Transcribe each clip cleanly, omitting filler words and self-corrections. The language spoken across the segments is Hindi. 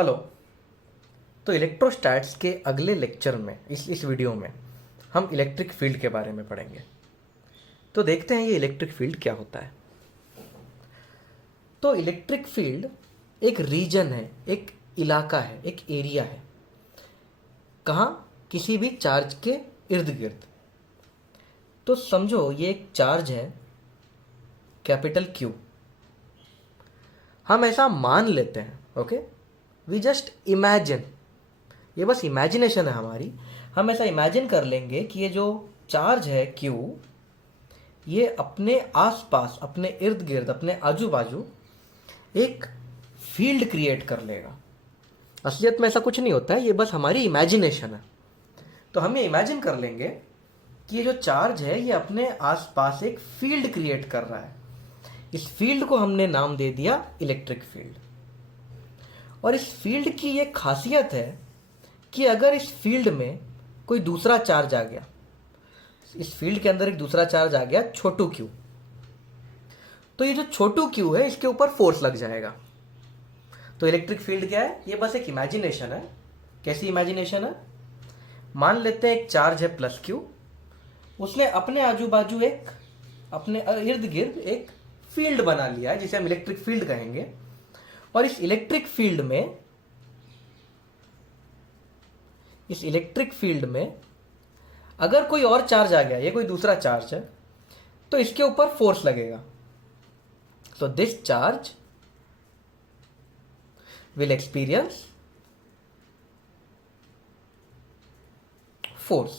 हेलो। तो इलेक्ट्रोस्टैट्स के अगले लेक्चर में इस वीडियो में हम इलेक्ट्रिक फील्ड के बारे में पढ़ेंगे। तो देखते हैं ये इलेक्ट्रिक फील्ड क्या होता है। तो इलेक्ट्रिक फील्ड एक रीजन है, एक इलाका है, एक एरिया है। कहाँ? किसी भी चार्ज के इर्द गिर्द। तो समझो ये एक चार्ज है कैपिटल क्यू। हम ऐसा मान लेते हैं, ओके, वी जस्ट इमेजिन, ये बस इमेजिनेशन है हमारी। हम ऐसा इमेजिन कर लेंगे कि ये जो चार्ज है क्यू, ये अपने आसपास, अपने इर्द गिर्द, अपने आजू बाजू एक फील्ड क्रिएट कर लेगा। असलियत में ऐसा कुछ नहीं होता है, ये बस हमारी इमेजिनेशन है। तो हम ये इमेजिन कर लेंगे कि ये जो चार्ज है ये अपने आसपास एक फील्ड क्रिएट कर रहा है। इस फील्ड को हमने नाम दे दिया इलेक्ट्रिक फील्ड। और इस फील्ड की ये खासियत है कि अगर इस फील्ड में कोई दूसरा चार्ज आ गया, इस फील्ड के अंदर एक दूसरा चार्ज आ गया छोटू क्यू, तो ये जो छोटू क्यू है इसके ऊपर फोर्स लग जाएगा। तो इलेक्ट्रिक फील्ड क्या है? ये बस एक इमेजिनेशन है। कैसी इमेजिनेशन है? मान लेते हैं एक चार्ज है प्लस क्यू, उसने अपने आजू बाजू एक, अपने इर्द गिर्द एक फील्ड बना लिया है जिसे हम इलेक्ट्रिक फील्ड कहेंगे। और इस इलेक्ट्रिक फील्ड में अगर कोई और चार्ज आ गया, ये कोई दूसरा चार्ज है, तो इसके ऊपर फोर्स लगेगा। So this charge will experience force.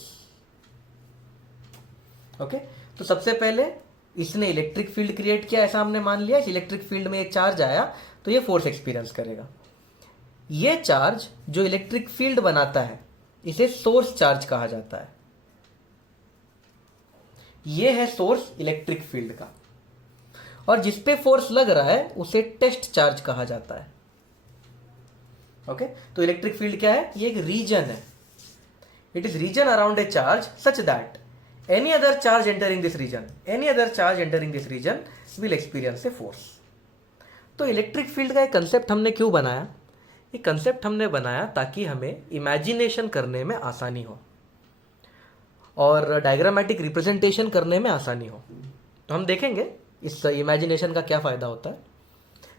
Okay, तो सबसे पहले इसने इलेक्ट्रिक फील्ड क्रिएट किया, ऐसा हमने मान लिया। इस इलेक्ट्रिक फील्ड में एक चार्ज आया तो ये फोर्स एक्सपीरियंस करेगा। ये चार्ज जो इलेक्ट्रिक फील्ड बनाता है इसे सोर्स चार्ज कहा जाता है। ये है सोर्स इलेक्ट्रिक फील्ड का। और जिस पे फोर्स लग रहा है उसे टेस्ट चार्ज कहा जाता है। ओके, तो इलेक्ट्रिक फील्ड क्या है? ये एक रीजन है। It is region around a charge such that any other charge entering this region will experience a force। तो इलेक्ट्रिक फील्ड का एक कंसेप्ट हमने क्यों बनाया? ये कंसेप्ट हमने बनाया ताकि हमें इमेजिनेशन करने में आसानी हो और डायग्रामेटिक रिप्रेजेंटेशन करने में आसानी हो। तो हम देखेंगे इस इमेजिनेशन का क्या फ़ायदा होता है।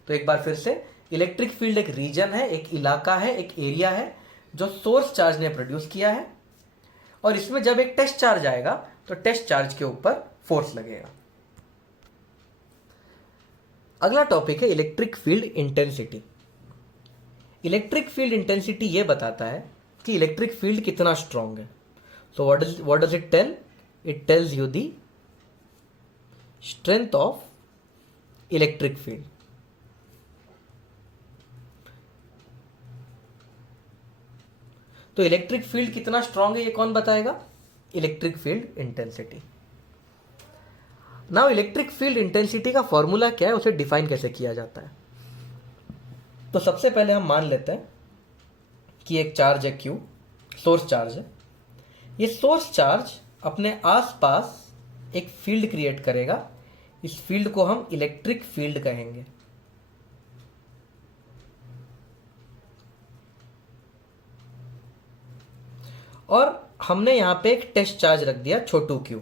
तो एक बार फिर से, इलेक्ट्रिक फील्ड एक रीजन है, एक इलाका है, एक एरिया है जो सोर्स चार्ज ने प्रोड्यूस किया है। और इसमें जब एक टेस्ट चार्ज आएगा तो टेस्ट चार्ज के ऊपर फोर्स लगेगा। अगला टॉपिक है electric field intensity. Electric field intensity ये बताता है कि इलेक्ट्रिक फील्ड कितना स्ट्रांग है। So what does it tell? It tells you the strength of electric field. तो इलेक्ट्रिक फील्ड कितना स्ट्रांग है ये कौन बताएगा? Electric field intensity. Now electric field intensity का फॉर्मूला क्या है, उसे डिफाइन कैसे किया जाता है? तो सबसे पहले हम मान लेते हैं कि एक चार्ज है क्यू, सोर्स चार्ज है। ये सोर्स चार्ज अपने आसपास एक फील्ड क्रिएट करेगा। इस फील्ड को हम इलेक्ट्रिक फील्ड कहेंगे। और हमने यहां पे एक टेस्ट चार्ज रख दिया छोटू क्यू।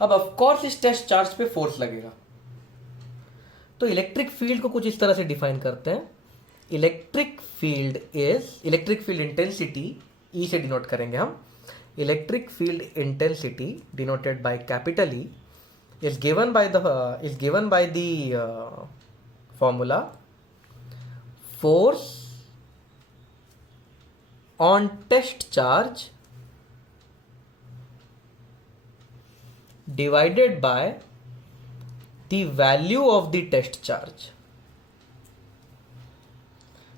अब ऑफ कोर्स इस टेस्ट चार्ज पे फोर्स लगेगा। तो इलेक्ट्रिक फील्ड को कुछ इस तरह से डिफाइन करते हैं। इलेक्ट्रिक फील्ड इंटेंसिटी, ई से डिनोट करेंगे हम। Electric field intensity denoted by capital E is given by the formula force on test charge divided by the value of the test charge।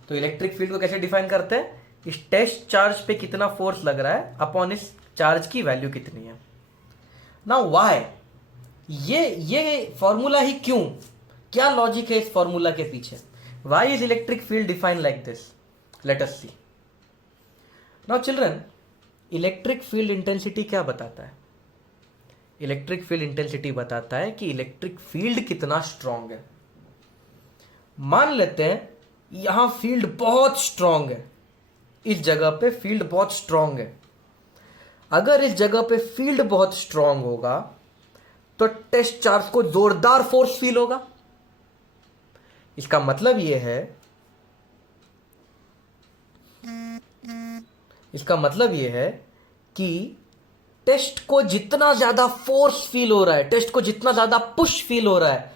तो इलेक्ट्रिक फील्ड को कैसे डिफाइन करते हैं? इस टेस्ट चार्ज पे कितना फोर्स लग रहा है अपॉन इस चार्ज की वैल्यू कितनी है। Now why? ये फॉर्मूला ही क्यों? क्या लॉजिक है इस फॉर्मूला के पीछे? Why is electric field defined like this? Let us see. Now children, electric field intensity क्या बताता है? इलेक्ट्रिक फील्ड इंटेंसिटी बताता है कि इलेक्ट्रिक फील्ड कितना स्ट्रांग है। मान लेते हैं यहां फील्ड बहुत स्ट्रांग है, इस जगह पे फील्ड बहुत स्ट्रांग है। अगर इस जगह पे फील्ड बहुत स्ट्रांग होगा तो टेस्ट चार्ज को जोरदार फोर्स फील होगा। इसका मतलब यह है, इसका मतलब यह है कि टेस्ट को जितना ज्यादा फोर्स फील हो रहा है, टेस्ट को जितना ज्यादा पुश फील हो रहा है,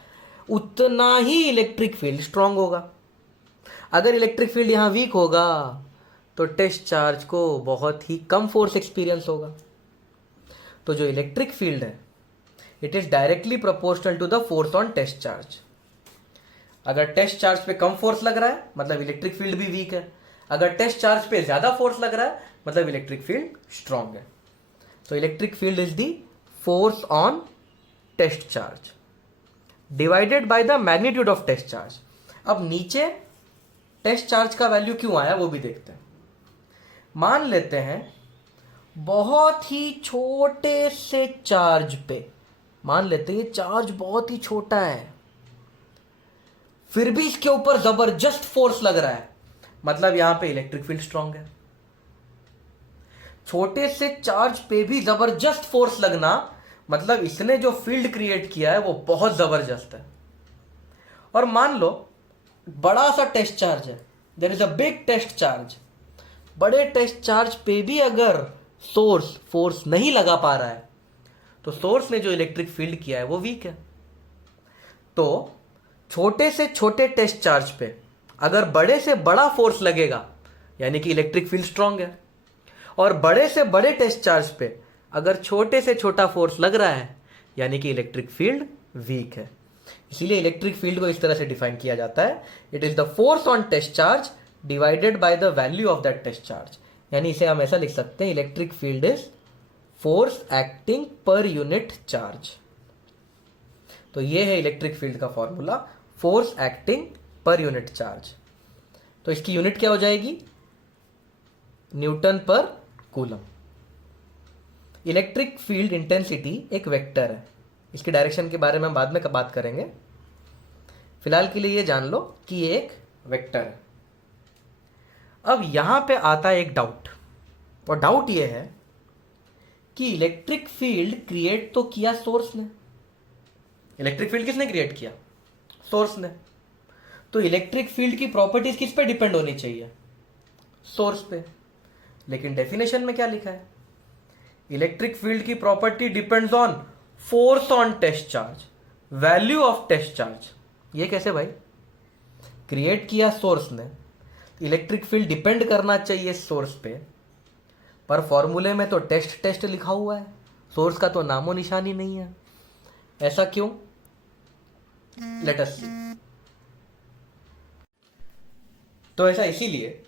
उतना ही इलेक्ट्रिक फील्ड स्ट्रांग होगा। अगर इलेक्ट्रिक फील्ड यहां वीक होगा तो टेस्ट चार्ज को बहुत ही कम फोर्स एक्सपीरियंस होगा। तो जो इलेक्ट्रिक फील्ड है it is directly proportional to the force on test charge. अगर टेस्ट चार्ज पे कम फोर्स लग रहा है मतलब इलेक्ट्रिक फील्ड भी वीक है, अगर टेस्ट चार्ज पे ज्यादा फोर्स लग रहा है मतलब इलेक्ट्रिक फील्ड स्ट्रांग है। तो electric field is the force on test charge divided by the magnitude of test charge. अब नीचे टेस्ट चार्ज का वैल्यू क्यों आया वो भी देखते हैं। मान लेते हैं बहुत ही छोटे से चार्ज पे, मान लेते हैं चार्ज बहुत ही छोटा है, फिर भी इसके ऊपर जबरदस्त फोर्स लग रहा है, मतलब यहां पे इलेक्ट्रिक फील्ड स्ट्रांग है। छोटे से चार्ज पे भी जबरदस्त फोर्स लगना मतलब इसने जो फील्ड क्रिएट किया है वो बहुत जबरदस्त है। और मान लो बड़ा सा टेस्ट चार्ज है, there is a big test charge, बड़े टेस्ट चार्ज पे भी अगर सोर्स फोर्स नहीं लगा पा रहा है तो सोर्स ने जो इलेक्ट्रिक फील्ड किया है वो वीक है। तो छोटे से छोटे टेस्ट चार्ज पे अगर बड़े से बड़ा फोर्स लगेगा यानी कि इलेक्ट्रिक फील्ड स्ट्रांग है, और बड़े से बड़े टेस्ट चार्ज पे अगर छोटे से छोटा फोर्स लग रहा है यानी कि इलेक्ट्रिक फील्ड वीक है। इसीलिए इलेक्ट्रिक फील्ड को इस तरह से डिफाइन किया जाता है, it is the force on test charge divided by the value of that test charge. यानी इसे हम ऐसा लिख सकते हैं, electric field is force acting per unit charge. तो ये है इलेक्ट्रिक फील्ड का formula, force acting per unit charge. तो इसकी यूनिट क्या हो जाएगी, newton per coulomb. Electric field intensity एक वेक्टर है, इसके डायरेक्शन के बारे में हम बाद में बात करेंगे। फिलहाल के लिए ये जान लो कि ये एक वेक्टर है। अब यहां पे आता है एक डाउट, और डाउट ये है कि इलेक्ट्रिक फील्ड क्रिएट तो किया सोर्स ने। इलेक्ट्रिक फील्ड किसने क्रिएट किया, सोर्स ने। तो इलेक्ट्रिक फील्ड की प्रॉपर्टीज किस पे डिपेंड होनी चाहिए, सोर्स पे। लेकिन डेफिनेशन में क्या लिखा है, इलेक्ट्रिक फील्ड की property depends on force on test charge, value of test charge. ये कैसे भाई, क्रिएट किया सोर्स ने, इलेक्ट्रिक फील्ड डिपेंड करना चाहिए सोर्स पे, पर फॉर्मूले में तो टेस्ट टेस्ट लिखा हुआ है, सोर्स का तो नामो निशानी नहीं है। ऐसा क्यों, लेट अस सी। तो ऐसा इसीलिए,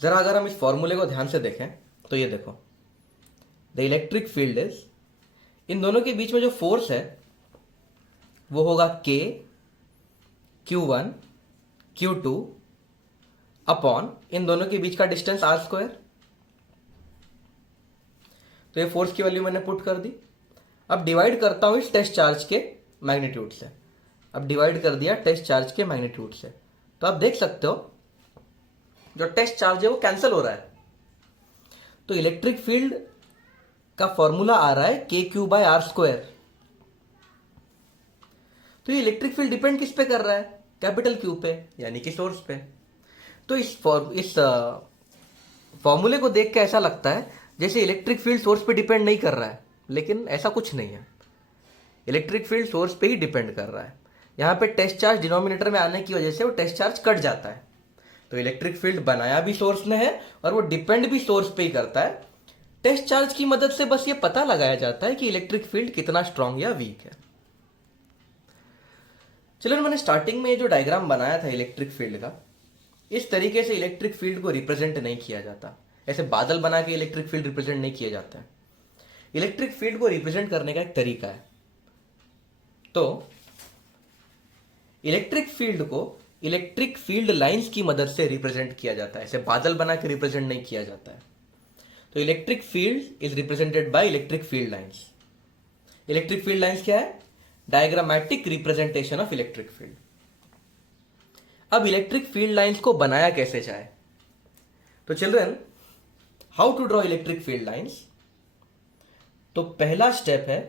जरा अगर हम इस फॉर्मूले को ध्यान से देखें तो ये देखो, द इलेक्ट्रिक फील्ड इज, इन दोनों के बीच में जो फोर्स है वो होगा K Q1 Q2 अपॉन इन दोनों के बीच का डिस्टेंस r²। तो ये फोर्स की वैल्यू मैंने पुट कर दी। अब डिवाइड करता हूं इस टेस्ट चार्ज के मैग्नीट्यूड से। अब डिवाइड कर दिया टेस्ट चार्ज के मैग्नीट्यूड से, तो आप देख सकते हो जो टेस्ट चार्ज है वो कैंसिल हो रहा है। तो इलेक्ट्रिक फील्ड का फॉर्मूला आ रहा है KQ/r²। तो ये इलेक्ट्रिक फील्ड डिपेंड किस पे कर रहा है, कैपिटल Q पे, यानी कि सोर्स पे। तो इस फॉर्मूले को देख के ऐसा लगता है जैसे इलेक्ट्रिक फील्ड सोर्स पे डिपेंड नहीं कर रहा है, लेकिन ऐसा कुछ नहीं है। इलेक्ट्रिक फील्ड सोर्स पे ही डिपेंड कर रहा है। यहाँ पे टेस्ट चार्ज डिनोमिनेटर में आने की वजह से वो टेस्ट चार्ज कट जाता है। तो इलेक्ट्रिक फील्ड बनाया भी सोर्स ने है और वो डिपेंड भी सोर्स पे ही करता है। टेस्ट चार्ज की मदद से बस ये पता लगाया जाता है कि इलेक्ट्रिक फील्ड कितना स्ट्रांग या वीक है। चलो, मैंने स्टार्टिंग में ये जो डायग्राम बनाया था इलेक्ट्रिक फील्ड का, इस तरीके से इलेक्ट्रिक फील्ड को रिप्रेजेंट नहीं किया जाता। ऐसे बादल बना के इलेक्ट्रिक फील्ड रिप्रेजेंट नहीं किया जाता है। इलेक्ट्रिक फील्ड को रिप्रेजेंट करने का एक तरीका है। तो इलेक्ट्रिक फील्ड को इलेक्ट्रिक फील्ड लाइंस की मदद से रिप्रेजेंट किया जाता है, ऐसे बादल बना के रिप्रेजेंट नहीं किया जाता है। तो electric field is represented by electric field lines. Electric field lines क्या है, diagrammatic representation of electric field. अब इलेक्ट्रिक फील्ड लाइंस को बनाया कैसे जाए? तो children, how to draw electric field lines? तो पहला स्टेप है,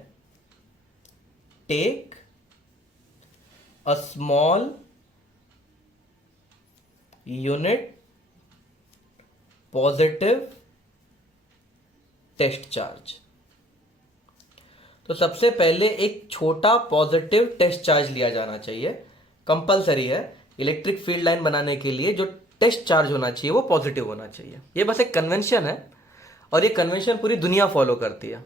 take a small unit positive test charge. तो सबसे पहले एक छोटा पॉजिटिव टेस्ट चार्ज लिया जाना चाहिए। कंपलसरी है इलेक्ट्रिक फील्ड लाइन बनाने के लिए, जो टेस्ट चार्ज होना चाहिए वो पॉजिटिव होना चाहिए। ये बस एक कन्वेंशन है और ये कन्वेंशन पूरी दुनिया फॉलो करती है।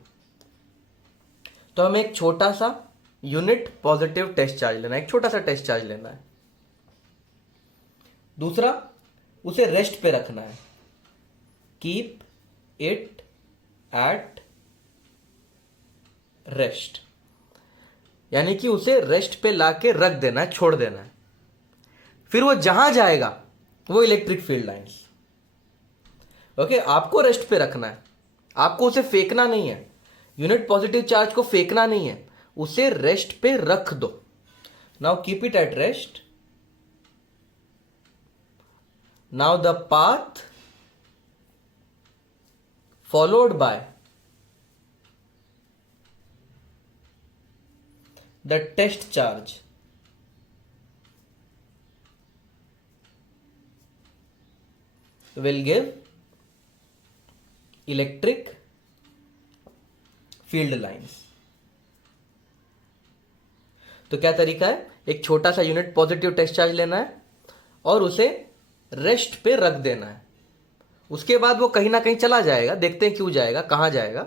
तो हमें एक छोटा सा यूनिट पॉजिटिव टेस्ट चार्ज लेना है, एक छोटा सा टेस्ट चार्ज लेना है। दूसरा, उसे रेस्ट पे रखना है, कीप इट एट रेस्ट, यानी कि उसे रेस्ट पे लाके रख देना है, छोड़ देना है। फिर वो जहां जाएगा वो इलेक्ट्रिक फील्ड लाइंस। ओके, आपको रेस्ट पे रखना है, आपको उसे फेंकना नहीं है, यूनिट पॉजिटिव चार्ज को फेंकना नहीं है, उसे रेस्ट पे रख दो। Now keep it at rest. Now the path followed by the test charge will give electric field lines। तो क्या तरीका है? एक छोटा सा यूनिट पॉजिटिव टेस्ट चार्ज लेना है और उसे रेस्ट पे रख देना है। उसके बाद वो कहीं ना कहीं चला जाएगा, देखते हैं क्यों जाएगा, कहां जाएगा,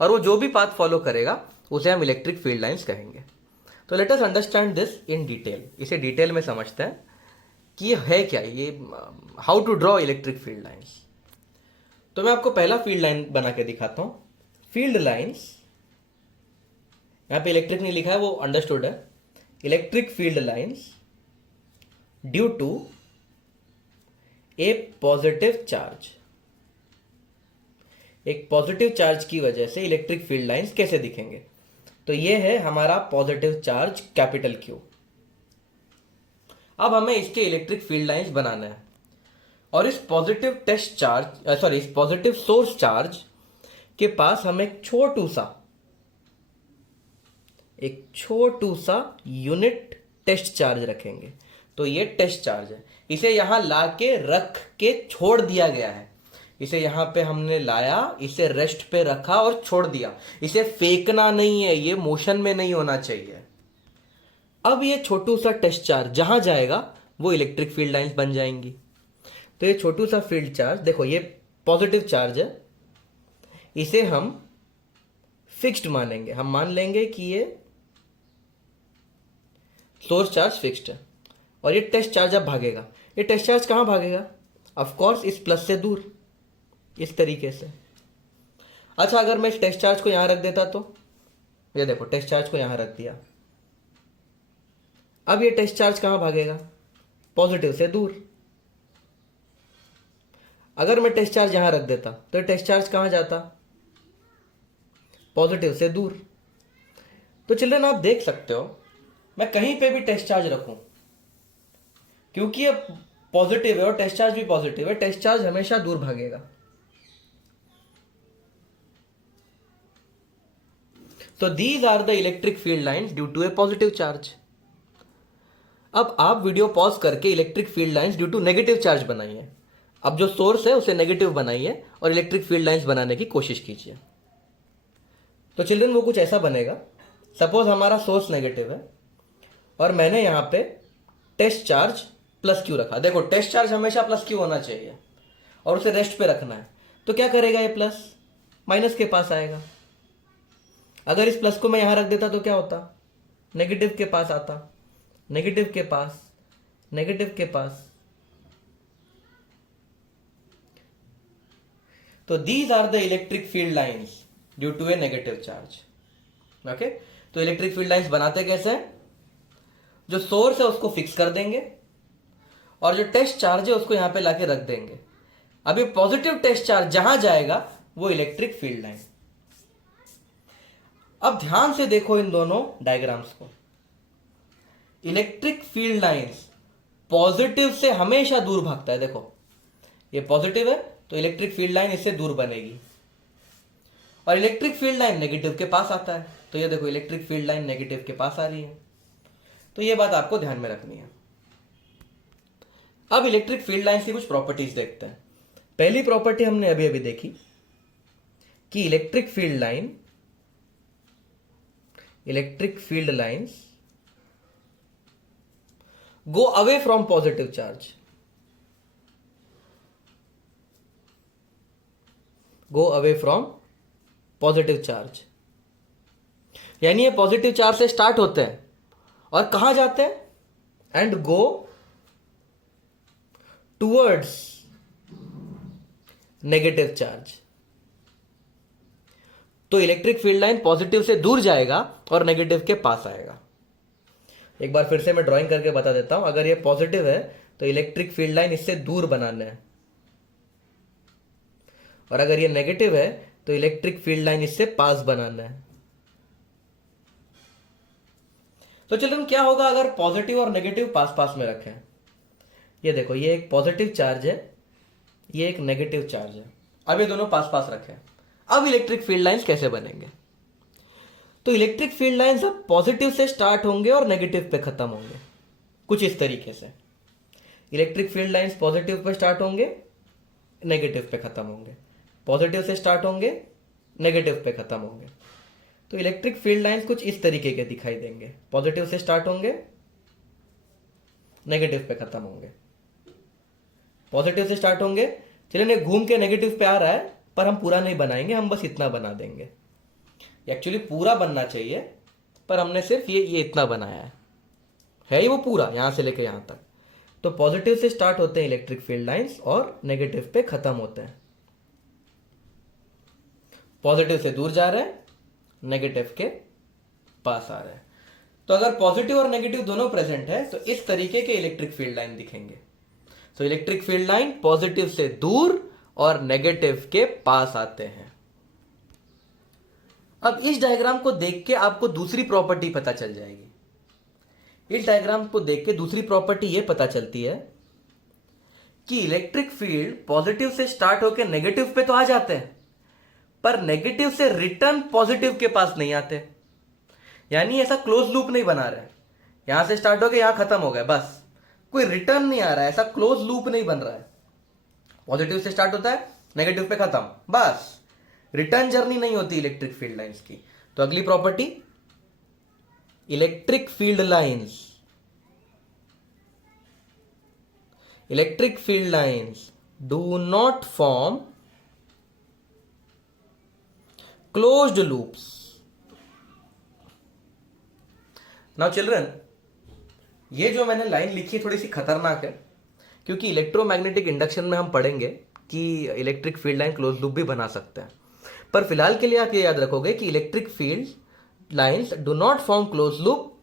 और वो जो भी पाथ फॉलो करेगा उसे हम इलेक्ट्रिक फील्ड लाइंस कहेंगे। तो let us understand this in detail. इसे डिटेल में समझते हैं कि ये है क्या, ये how to draw electric field lines. तो मैं आपको पहला फील्ड लाइन बना के दिखाता हूं। फील्ड लाइंस, यहां पे इलेक्ट्रिक नहीं लिखा है, वो अंडरस्टूड है। Electric field lines due to a positive charge. एक पॉजिटिव चार्ज की वजह से इलेक्ट्रिक फील्ड लाइंस कैसे दिखेंगे? तो ये है हमारा पॉजिटिव चार्ज कैपिटल क्यू। अब हमें इसके इलेक्ट्रिक फील्ड लाइंस बनाना है और इस पॉजिटिव टेस्ट चार्ज इस पॉजिटिव सोर्स चार्ज के पास हम एक छोटू सा यूनिट टेस्ट चार्ज रखेंगे। तो ये टेस्ट चार्ज है, इसे यहां लाके रख के छोड़ दिया गया है। इसे यहां पे हमने लाया, इसे रेस्ट पे रखा और छोड़ दिया। इसे फेंकना नहीं है, ये मोशन में नहीं होना चाहिए। अब ये छोटू सा टेस्ट चार्ज जहां जाएगा वो इलेक्ट्रिक फील्ड लाइंस बन जाएंगी। तो ये छोटू सा फील्ड चार्ज, देखो ये पॉजिटिव चार्ज है, इसे हम फिक्स्ड मानेंगे। हम मान लेंगे कि ये सोर्स चार्ज फिक्स्ड है और ये टेस्ट चार्ज अब भागेगा। ये टेस्ट चार्ज कहां भागेगा? ऑफ कोर्स इस प्लस से दूर, इस तरीके से। अच्छा, अगर मैं इस टेस्ट चार्ज को यहां रख देता तो ये देखो, टेस्ट चार्ज को यहां रख दिया। अब ये टेस्ट चार्ज कहां भागेगा? पॉजिटिव से दूर। अगर मैं टेस्ट चार्ज यहां रख देता तो ये टेस्ट चार्ज कहां जाता? पॉजिटिव से दूर। तो चिल्ड्रन, आप देख सकते हो मैं कहीं पे भी टेस्ट चार्ज रखूं, क्योंकि ये पॉजिटिव है और टेस्ट चार्ज भी पॉजिटिव है, टेस्ट चार्ज हमेशा दूर भागेगा। So these are the electric field lines due to a positive charge। अब आप वीडियो पॉज करके electric field lines due to negative charge बनाइए। अब जो सोर्स है उसे नेगेटिव बनाइए और इलेक्ट्रिक फील्ड लाइंस बनाने की कोशिश कीजिए। तो चिल्ड्रन, वो कुछ ऐसा बनेगा। सपोज हमारा सोर्स नेगेटिव है और मैंने यहां पे टेस्ट चार्ज प्लस क्यू रखा। देखो, टेस्ट चार्ज हमेशा प्लस क्यू होना चाहिए और उसे रेस्ट पे रखना है। तो क्या करेगा? ये प्लस माइनस के पास आएगा। अगर इस प्लस को मैं यहां रख देता तो क्या होता? नेगेटिव के पास आता, नेगेटिव के पास, नेगेटिव के पास। तो these are the electric field lines due to a negative charge. Okay, तो इलेक्ट्रिक फील्ड लाइंस बनाते कैसे हैं? जो सोर्स है उसको फिक्स कर देंगे और जो टेस्ट चार्ज है उसको यहां पे लाके रख देंगे। अब ये पॉजिटिव टेस्ट चार्ज जहां जाएगा वो इलेक्ट्रिक फील्ड लाइन। अब ध्यान से देखो इन दोनों डायग्राम्स को। इलेक्ट्रिक फील्ड लाइंस पॉजिटिव से हमेशा दूर भागता है। देखो ये पॉजिटिव है तो इलेक्ट्रिक फील्ड लाइन इससे दूर बनेगी, और इलेक्ट्रिक फील्ड लाइन नेगेटिव के पास आता है, तो ये देखो इलेक्ट्रिक फील्ड लाइन नेगेटिव के पास आ रही है। तो ये बात आपको ध्यान में रखनी है। अब इलेक्ट्रिक फील्ड लाइन की कुछ प्रॉपर्टीज देखते हैं। पहली प्रॉपर्टी हमने अभी अभी देखी कि electric field lines go away from positive charge, go away from positive charge. यानी ये पॉजिटिव चार्ज से स्टार्ट होते हैं और कहां जाते हैं, and go towards negative charge. तो इलेक्ट्रिक फील्ड लाइन पॉजिटिव से दूर जाएगा और नेगेटिव के पास आएगा। एक बार फिर से मैं ड्राइंग करके बता देता हूं। अगर ये पॉजिटिव है तो इलेक्ट्रिक फील्ड लाइन इससे दूर बनाना है, और अगर ये नेगेटिव है तो इलेक्ट्रिक फील्ड लाइन इससे पास बनाना है। तो चिल्ड्रन क्या होगा अगर पॉजिटिव और नेगेटिव पास पास में रखें। ये देखो ये एक पॉजिटिव चार्ज है, ये एक नेगेटिव चार्ज है। अब ये दोनों पास पास रखें। अब इलेक्ट्रिक फील्ड लाइंस कैसे बनेंगे, तो इलेक्ट्रिक फील्ड लाइंस अब पॉजिटिव से स्टार्ट होंगे और नेगेटिव पे खत्म होंगे, कुछ इस तरीके से। Electric field lines positive pay start होंगे, नेगेटिव पे खत्म होंगे, पॉजिटिव से स्टार्ट होंगे, नेगेटिव पे खत्म होंगे। तो इलेक्ट्रिक फील्ड लाइंस कुछ इस तरीके के दिखाई देंगे, पॉजिटिव से स्टार्ट होंगे, नेगेटिव पे खत्म होंगे, पॉजिटिव से स्टार्ट होंगे। चलिए घूम के नेगेटिव पे आ रहा है, पर हम पूरा नहीं बनाएंगे, हम बस इतना बना देंगे। एक्चुअली पूरा बनना चाहिए, पर हमने सिर्फ ये इतना बनाया है ही वो पूरा यहां से लेकर यहां तक। तो पॉजिटिव से स्टार्ट होते हैं इलेक्ट्रिक फील्ड लाइंस और नेगेटिव पे खत्म होते हैं। पॉजिटिव से दूर जा रहे हैं, नेगेटिव के पास आ रहे हैं। तो अगर पॉजिटिव और नेगेटिव दोनों प्रेजेंट है तो इस तरीके के इलेक्ट्रिक फील्ड लाइन दिखेंगे। तो इलेक्ट्रिक फील्ड लाइन पॉजिटिव से दूर और नेगेटिव के पास आते हैं। अब इस डायग्राम को देख के आपको दूसरी प्रॉपर्टी पता चल जाएगी। इस डायग्राम को देख के दूसरी प्रॉपर्टी यह पता चलती है कि इलेक्ट्रिक फील्ड पॉजिटिव से स्टार्ट होकर नेगेटिव पे तो आ जाते हैं, पर नेगेटिव से रिटर्न पॉजिटिव के पास नहीं आते। यानी ऐसा क्लोज लूप नहीं बना रहे, यहां से स्टार्ट होकर यहां खत्म हो गए, बस कोई रिटर्न नहीं आ रहा है, ऐसा क्लोज लूप नहीं बन रहा है। पॉजिटिव से स्टार्ट होता है, नेगेटिव पे खत्म, बस रिटर्न जर्नी नहीं होती इलेक्ट्रिक फील्ड लाइंस की। तो अगली property, electric field lines do not form closed loops. Now children, ये जो मैंने लाइन लिखी है थोड़ी सी खतरनाक है, क्योंकि इलेक्ट्रोमैग्नेटिक इंडक्शन में हम पढ़ेंगे कि electric field line close loop भी बना सकते हैं। पर फिलहाल के लिए आप ये याद रखोगे कि electric field lines do not form close loop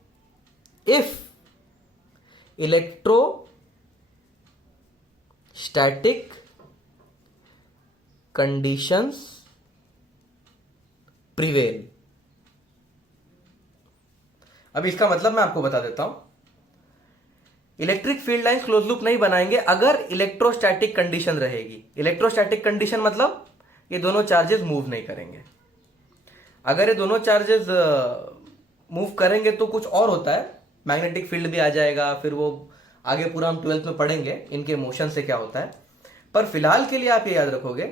if electrostatic conditions prevail. अब इसका मतलब मैं आपको बता देता हूं। Electric field lines close loop नहीं बनाएंगे अगर इलेक्ट्रोस्टैटिक कंडीशन रहेगी। इलेक्ट्रोस्टैटिक कंडीशन मतलब ये दोनों चार्जेस मूव नहीं करेंगे। अगर ये दोनों चार्जेस मूव करेंगे तो कुछ और होता है, मैग्नेटिक फील्ड भी आ जाएगा, फिर वो आगे पूरा हम 12th में पढ़ेंगे इनके मोशन से क्या होता है। पर फिलहाल के लिए आप ये याद रखोगे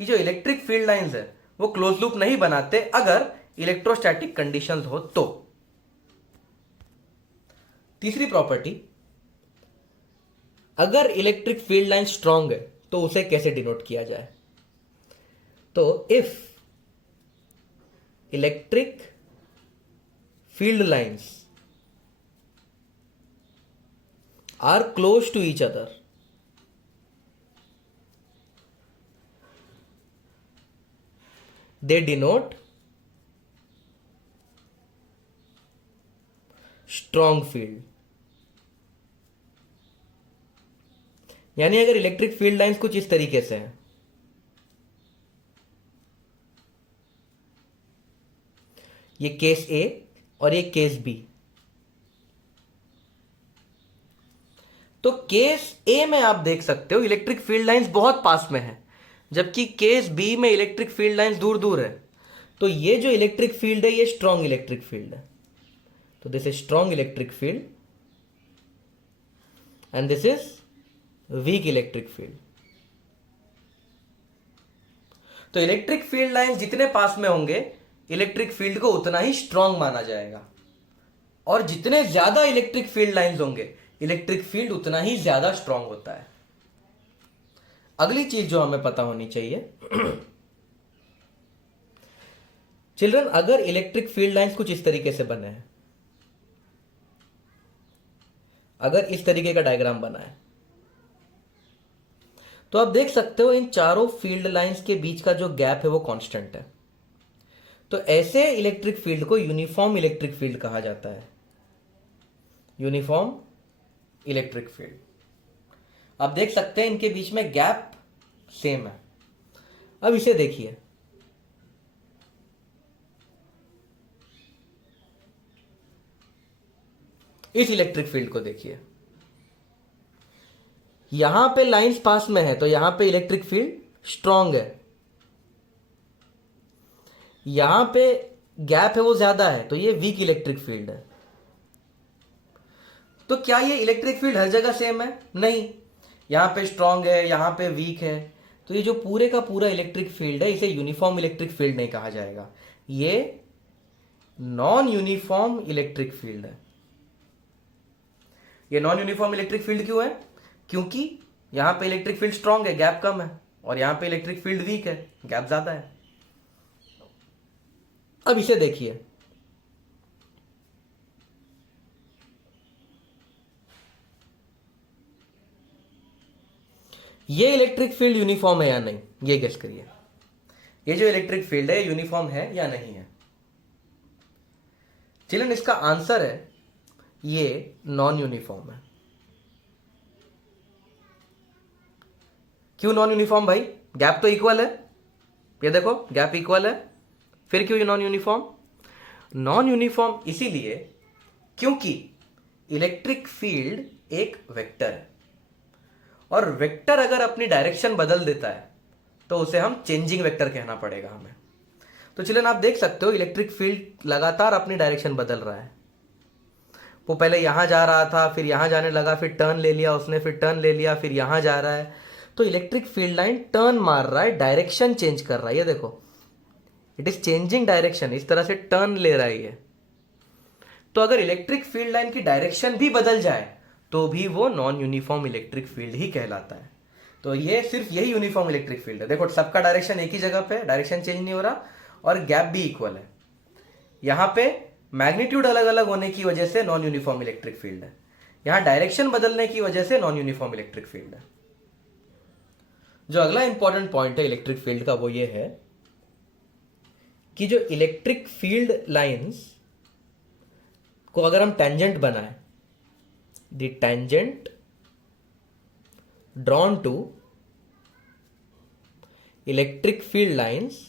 कि जो इलेक्ट्रिक फील्ड लाइंस है वो क्लोज लूप नहीं बनाते अगर इलेक्ट्रोस्टैटिक कंडीशंस हो तो। तीसरी प्रॉपर्टी, अगर इलेक्ट्रिक फील्ड लाइन स्ट्रांग है तो उसे कैसे डिनोट किया जाए। तो if electric field lines are close to each other, they denote strong field। यानी अगर इलेक्ट्रिक फील्ड लाइंस कुछ इस तरीके से हैं, ये केस ए और ये केस बी, तो केस ए में आप देख सकते हो इलेक्ट्रिक फील्ड लाइंस बहुत पास में है, जबकि केस बी में इलेक्ट्रिक फील्ड लाइंस दूर दूर है। तो ये जो इलेक्ट्रिक फील्ड है ये स्ट्रॉन्ग इलेक्ट्रिक फील्ड है। तो this is strong electric field and this is weak electric field. तो इलेक्ट्रिक फील्ड लाइंस जितने पास में होंगे इलेक्ट्रिक फील्ड को उतना ही स्ट्रॉन्ग माना जाएगा, और जितने ज्यादा इलेक्ट्रिक फील्ड लाइंस होंगे इलेक्ट्रिक फील्ड उतना ही ज्यादा स्ट्रॉन्ग होता है। अगली चीज जो हमें पता होनी चाहिए चिल्ड्रन, अगर इलेक्ट्रिक फील्ड लाइंस कुछ इस तरीके से बने हैं, अगर इस तरीके का डायग्राम बना है, तो आप देख सकते हो इन चारों फील्ड लाइंस के बीच का जो गैप है वो कांस्टेंट है। तो ऐसे इलेक्ट्रिक फील्ड को यूनिफॉर्म इलेक्ट्रिक फील्ड कहा जाता है। Uniform electric field. आप देख सकते हैं इनके बीच में गैप सेम है। अब इसे देखिए, इस इलेक्ट्रिक फील्ड को देखिए, यहां पे लाइंस पास में है तो यहां पे इलेक्ट्रिक फील्ड स्ट्रांग है, यहां पे गैप है वो ज्यादा है तो ये वीक इलेक्ट्रिक फील्ड है। तो क्या ये इलेक्ट्रिक फील्ड हर जगह सेम है? नहीं, यहां पे स्ट्रांग है, यहां पे वीक है। तो ये जो पूरे का पूरा इलेक्ट्रिक फील्ड है इसे यूनिफॉर्म इलेक्ट्रिक फील्ड नहीं कहा जाएगा, ये नॉन यूनिफॉर्म इलेक्ट्रिक फील्ड है। ये नॉन यूनिफॉर्म इलेक्ट्रिक फील्ड क्यों है? क्योंकि यहां पे इलेक्ट्रिक फील्ड स्ट्रांग है, गैप कम है, और यहां पे इलेक्ट्रिक फील्ड वीक है, गैप ज्यादा है। अब इसे देखिए, ये इलेक्ट्रिक फील्ड यूनिफॉर्म है या नहीं, ये गेस करिए। ये जो इलेक्ट्रिक फील्ड है यूनिफॉर्म है या नहीं है? चिल्ड्रन, इसका आंसर है ये नॉन यूनिफॉर्म है। क्यों नॉन यूनिफॉर्म भाई? गैप तो इक्वल है, ये देखो गैप इक्वल है, फिर क्यों ये नॉन यूनिफॉर्म? नॉन यूनिफॉर्म इसीलिए क्योंकि इलेक्ट्रिक फील्ड एक वेक्टर है, और वेक्टर अगर अपनी डायरेक्शन बदल देता है तो उसे हम चेंजिंग वेक्टर कहना पड़ेगा हमें। तो चिल्ड्रन आप देख सकते हो इलेक्ट्रिक फील्ड लगातार अपनी डायरेक्शन बदल रहा है। वो पहले यहां जा रहा था, फिर यहां जाने लगा, फिर टर्न ले लिया उसने, फिर टर्न ले लिया, फिर यहां जा रहा है। तो इलेक्ट्रिक फील्ड लाइन टर्न मार रहा है, डायरेक्शन चेंज कर रहा है, ये देखो इट इज चेंजिंग डायरेक्शन, इस तरह से टर्न ले रहा है ये। तो अगर इलेक्ट्रिक फील्ड लाइन की डायरेक्शन भी बदल जाए तो भी वो नॉन यूनिफॉर्म इलेक्ट्रिक फील्ड ही कहलाता है। तो ये सिर्फ यही यूनिफॉर्म इलेक्ट्रिक फील्ड है। देखो सबका डायरेक्शन एक ही जगह पे, डायरेक्शन चेंज नहीं हो रहा, और गैप भी इक्वल है। यहां पे मैग्नीट्यूड अलग अलग होने की वजह से नॉन यूनिफॉर्म इलेक्ट्रिक फील्ड है, यहां डायरेक्शन बदलने की वजह से नॉन यूनिफॉर्म इलेक्ट्रिक फील्ड है। जो अगला इंपॉर्टेंट पॉइंट है इलेक्ट्रिक फील्ड का वो ये है कि जो इलेक्ट्रिक फील्ड लाइंस को अगर हम टेंजेंट बनाए, the tangent drawn to electric field lines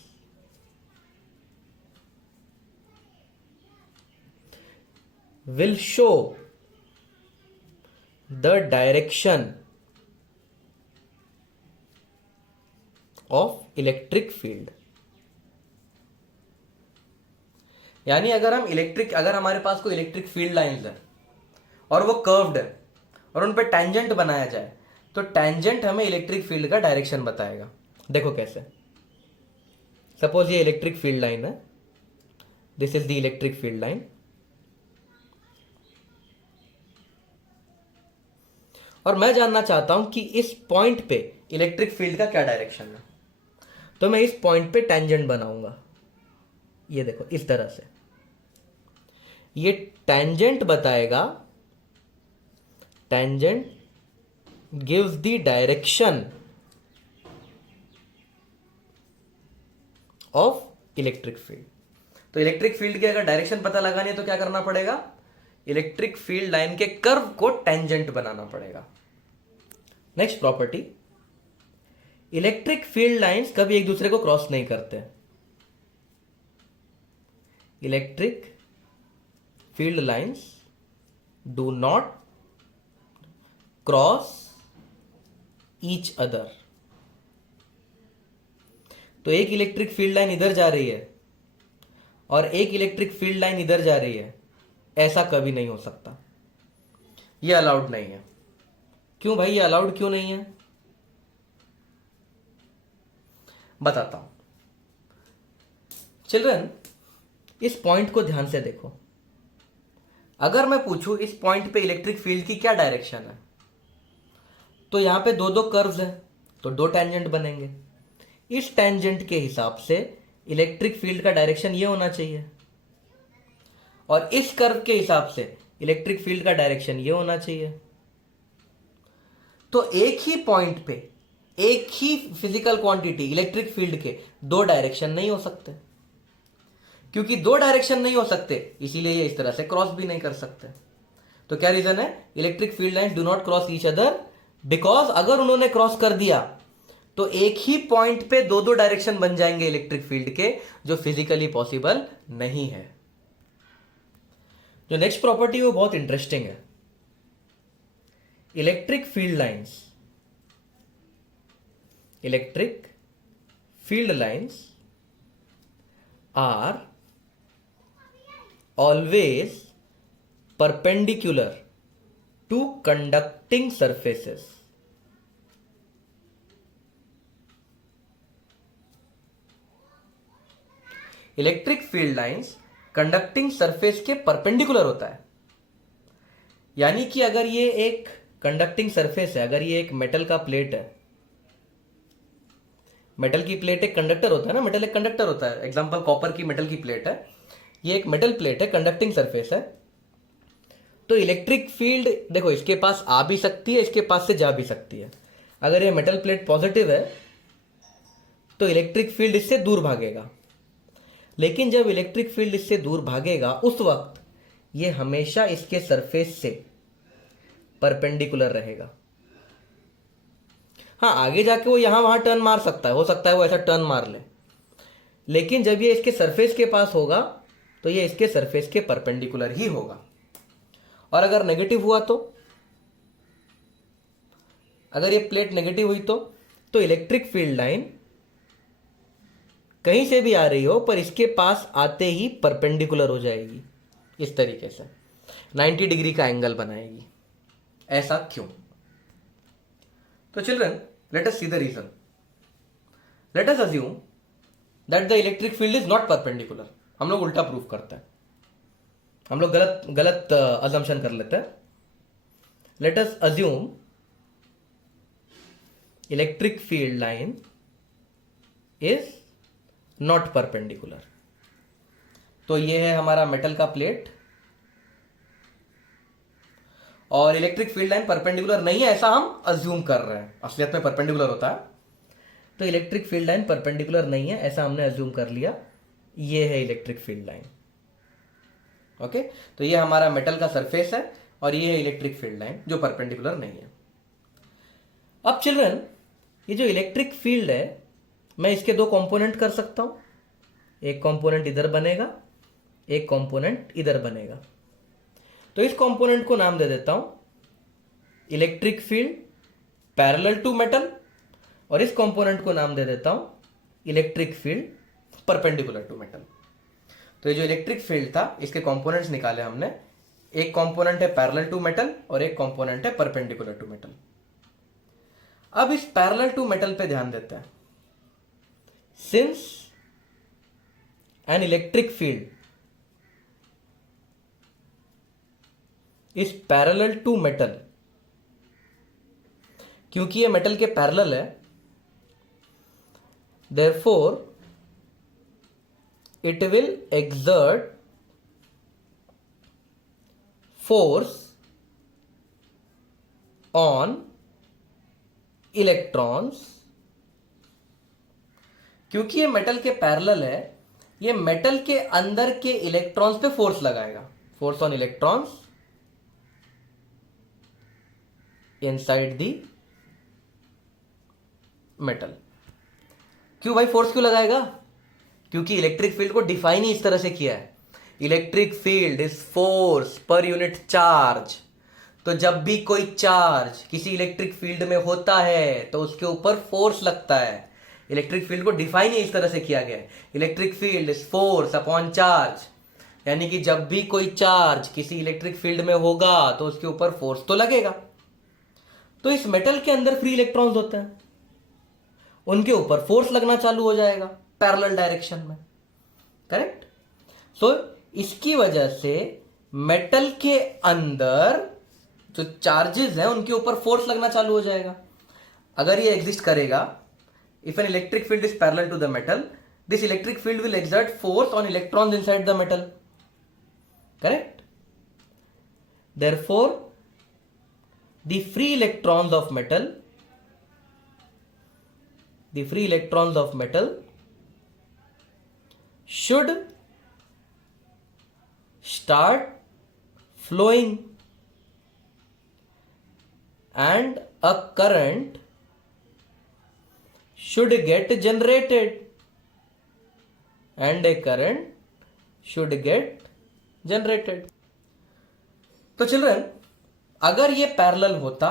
will show the direction of electric field। यानी अगर हमारे पास कोई इलेक्ट्रिक फील्ड लाइंस है और वो कर्व्ड है और उन पर टेंजेंट बनाया जाए तो टेंजेंट हमें इलेक्ट्रिक फील्ड का डायरेक्शन बताएगा। देखो कैसे, सपोज ये इलेक्ट्रिक फील्ड लाइन है, this is the electric field line, और मैं जानना चाहता हूं कि इस पॉइंट पे इलेक्ट्रिक फील्ड का क्या डायरेक्शन है। तो मैं इस पॉइंट पे टेंजेंट बनाऊंगा, ये देखो इस तरह से, ये टेंजेंट बताएगा, tangent gives the direction of electric field. तो इलेक्ट्रिक फील्ड की अगर डायरेक्शन पता लगानी है तो क्या करना पड़ेगा? इलेक्ट्रिक फील्ड लाइन के कर्व को टेंजेंट बनाना पड़ेगा। Next property, electric field lines कभी एक दूसरे को क्रॉस नहीं करते। Electric field lines do not cross each other. तो एक इलेक्ट्रिक फील्ड लाइन इधर जा रही है और एक इलेक्ट्रिक फील्ड लाइन इधर जा रही है, ऐसा कभी नहीं हो सकता, ये अलाउड नहीं है। क्यों भाई, ये अलाउड क्यों नहीं है, बताता हूं। चिल्ड्रन, इस पॉइंट को ध्यान से देखो। अगर मैं पूछूं इस पॉइंट पे इलेक्ट्रिक फील्ड की क्या डायरेक्शन है, तो यहां पे दो दो कर्व्स हैं, तो दो टेंजेंट बनेंगे। इस टेंजेंट के हिसाब से इलेक्ट्रिक फील्ड का डायरेक्शन ये होना चाहिए, और इस कर्व के हिसाब से इलेक्ट्रिक फील्ड का डायरेक्शन ये होना चाहिए। तो एक ही पॉइंट पे एक ही फिजिकल क्वांटिटी इलेक्ट्रिक फील्ड के दो डायरेक्शन नहीं हो सकते। क्योंकि दो डायरेक्शन नहीं हो सकते, इसीलिए ये इस तरह से क्रॉस भी नहीं कर सकते। तो क्या रीजन है, electric field lines do not cross each other, because अगर उन्होंने क्रॉस कर दिया तो एक ही पॉइंट पे दो दो डायरेक्शन बन जाएंगे इलेक्ट्रिक फील्ड के, जो फिजिकली पॉसिबल नहीं है। जो नेक्स्ट प्रॉपर्टी है वो बहुत इंटरेस्टिंग है। Electric field lines are always perpendicular to conducting surfaces। Electric field lines conducting surface के परपेंडिकुलर होता है। यानी कि अगर ये एक कंडक्टिंग सरफेस है, अगर ये एक मेटल का प्लेट है, मेटल की प्लेट एक कंडक्टर होता है ना, मेटल एक कंडक्टर होता है, एग्जांपल कॉपर की मेटल की प्लेट है, ये एक मेटल प्लेट है, कंडक्टिंग सरफेस है। तो इलेक्ट्रिक फील्ड देखो इसके पास आ भी सकती है, इसके पास से जा भी सकती है। अगर ये मेटल प्लेट पॉजिटिव है तो इलेक्ट्रिक फील्ड इससे दूर भागेगा, लेकिन जब इलेक्ट्रिक फील्ड इससे दूर भागेगा उस वक्त ये हमेशा इसके सरफेस से परपेंडिकुलर रहेगा। हाँ, आगे जाके वो यहां वहां टर्न मार सकता है, हो सकता है वो ऐसा टर्न मार ले, लेकिन जब ये इसके सरफेस के पास होगा तो ये इसके सरफेस के परपेंडिकुलर ही होगा। और अगर नेगेटिव हुआ तो, अगर ये प्लेट नेगेटिव हुई तो इलेक्ट्रिक फील्ड लाइन कहीं से भी आ रही हो पर इसके पास आते ही परपेंडिकुलर हो जाएगी, इस तरीके से 90 डिग्री का एंगल बनाएगी। ऐसा क्यों? तो children, let us see the reason. Let us assume that the electric field is not perpendicular. हम लोग उल्टा प्रूफ करते हैं, हम लोग गलत अजम्पशन कर लेते हैं। Let us assume electric field line is not perpendicular. तो ये है हमारा मेटल का प्लेट और इलेक्ट्रिक फील्ड लाइन परपेंडिकुलर नहीं है, ऐसा हम अज्यूम कर रहे हैं। असलियत में परपेंडिकुलर होता है। तो इलेक्ट्रिक फील्ड लाइन परपेंडिकुलर नहीं है, ऐसा हमने अज्यूम कर लिया। ये है इलेक्ट्रिक फील्ड लाइन। ओके, तो ये हमारा मेटल का सरफेस है और ये है इलेक्ट्रिक फील्ड लाइन जो परपेंडिकुलर नहीं है। अब चिल्ड्रन, ये जो इलेक्ट्रिक फील्ड है, मैं इसके दो कंपोनेंट कर सकता हूं। एक कंपोनेंट इधर बनेगा, एक कंपोनेंट इधर बनेगा। तो इस कंपोनेंट को नाम दे देता हूं electric field parallel to metal, और इस कंपोनेंट को नाम दे देता हूं electric field perpendicular to metal. तो ये जो इलेक्ट्रिक फील्ड था, इसके कंपोनेंट्स निकाले हमने। एक कंपोनेंट है पैरेलल टू मेटल और एक कंपोनेंट है परपेंडिकुलर टू मेटल। अब इस पैरेलल टू मेटल पे ध्यान देते हैं। Since an electric field is parallel to metal, क्योंकि ये मेटल के पैरेलल है, therefore it will exert force on electrons। क्योंकि ये मेटल के पैरेलल है, ये मेटल के अंदर के इलेक्ट्रॉन्स पे फोर्स लगाएगा। Force on electrons inside the metal. क्यों भाई फोर्स क्यों लगाएगा? क्योंकि इलेक्ट्रिक फील्ड को डिफाइन ही इस तरह से किया है, इलेक्ट्रिक फील्ड इज फोर्स पर यूनिट चार्ज। तो जब भी कोई चार्ज किसी इलेक्ट्रिक फील्ड में होता है तो उसके ऊपर फोर्स लगता है। इलेक्ट्रिक फील्ड को डिफाइन ही इस तरह से किया गया है, electric field is force upon charge. यानी कि जब भी कोई चार्ज किसी इलेक्ट्रिक फील्ड में होगा तो उसके ऊपर फोर्स तो लगेगा। तो इस मेटल के अंदर फ्री इलेक्ट्रॉन्स होते हैं, उनके ऊपर फोर्स लगना चालू हो जाएगा पैरेलल डायरेक्शन में, करेक्ट। सो इसकी वजह से मेटल के अंदर जो चार्जेस हैं उनके ऊपर फोर्स लगना चालू हो जाएगा। अगर ये एग्जिस्ट करेगा, if an electric field is parallel to the metal, this electric field will exert force on electrons inside the metal, correct. Therefore the free electrons of metal should start flowing and a current should get generated तो चिल्ड्रन, अगर ये पैरेलल होता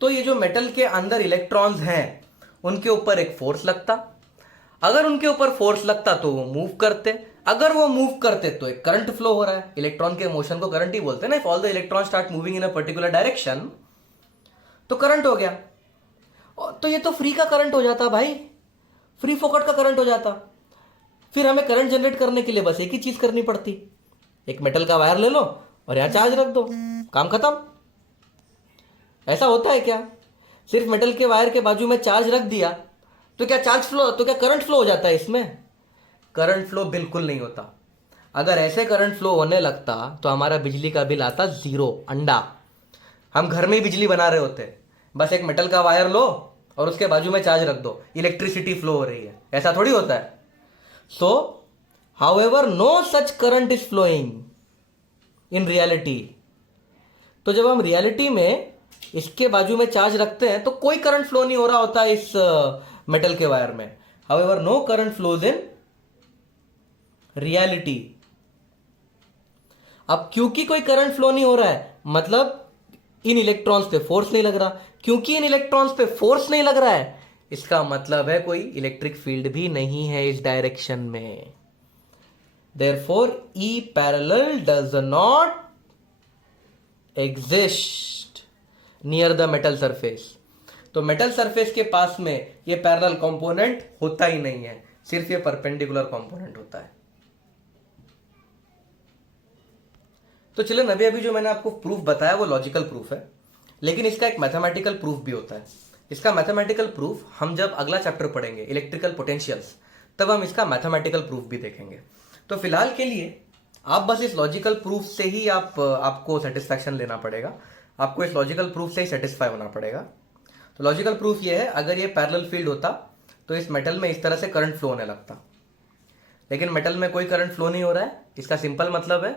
तो ये जो मेटल के अंदर इलेक्ट्रॉन्स हैं उनके ऊपर एक फोर्स लगता। अगर उनके ऊपर फोर्स लगता तो वो मूव करते, अगर वो मूव करते तो एक करंट फ्लो हो रहा है। इलेक्ट्रॉन के मोशन को करंट ही बोलते हैं ना। If all the electron start moving in a particular direction तो करंट हो गया। तो ये तो फ्री का करंट हो जाता भाई, फ्री फोकट का करंट हो जाता। फिर हमें करंट जनरेट करने के लिए बस एक ही चीज करनी पड़ती, एक मेटल का वायर ले लो और यहां चार्ज रख दो, काम खत्म। ऐसा होता है क्या? सिर्फ मेटल के वायर के बाजू में चार्ज रख दिया तो क्या करंट फ्लो हो जाता है इसमें? करंट फ्लो बिल्कुल नहीं होता। अगर ऐसे करंट फ्लो होने लगता तो हमारा बिजली का बिल आता 0 अंडा। हम घर में ही बिजली बना रहे होते, बस एक मेटल का वायर लो और उसके बाजू में चार्ज रख दो, इलेक्ट्रिसिटी फ्लो हो रही है। ऐसा थोड़ी होता है। So however no such current is flowing in reality. तो जब हम रियलिटी में इसके बाजू में चार्ज रखते हैं तो कोई करंट फ्लो नहीं हो रहा होता इस मेटल के वायर में। However no current flows in reality. अब क्योंकि कोई करंट फ्लो नहीं हो रहा है, मतलब इन इलेक्ट्रॉन्स पे फोर्स नहीं लग रहा। क्योंकि इन इलेक्ट्रॉन्स पे फोर्स नहीं लग रहा है, इसका मतलब है कोई इलेक्ट्रिक फील्ड भी नहीं है इस डायरेक्शन में। Therefore, E parallel does not exist near the metal surface. तो मेटल सरफेस के पास में ये पैरेलल कंपोनेंट होता ही नहीं है, सिर्फ ये परपेंडिकुलर कंपोनेंट होता है। तो चलिए, अभी जो मैंने आपको प्रूफ बताया वो लॉजिकल प्रूफ है, लेकिन इसका एक मैथमेटिकल प्रूफ भी होता है। इसका मैथमेटिकल प्रूफ हम जब अगला चैप्टर पढ़ेंगे, इलेक्ट्रिकल पोटेंशियल्स, तब हम इसका मैथमेटिकल प्रूफ भी देखेंगे। तो फिलहाल के लिए आप बस इस लॉजिकल प्रूफ से ही आपको सेटिस्फैक्शन लेना पड़ेगा, आपको इस लॉजिकल प्रूफ से ही सेटिस्फाई होना पड़ेगा। तो लॉजिकल प्रूफ ये है, अगर ये पैरेलल फील्ड होता तो इस मेटल में इस तरह से करंट फ्लो होने लगता, लेकिन मेटल में कोई करंट फ्लो नहीं हो रहा है। इसका सिंपल मतलब है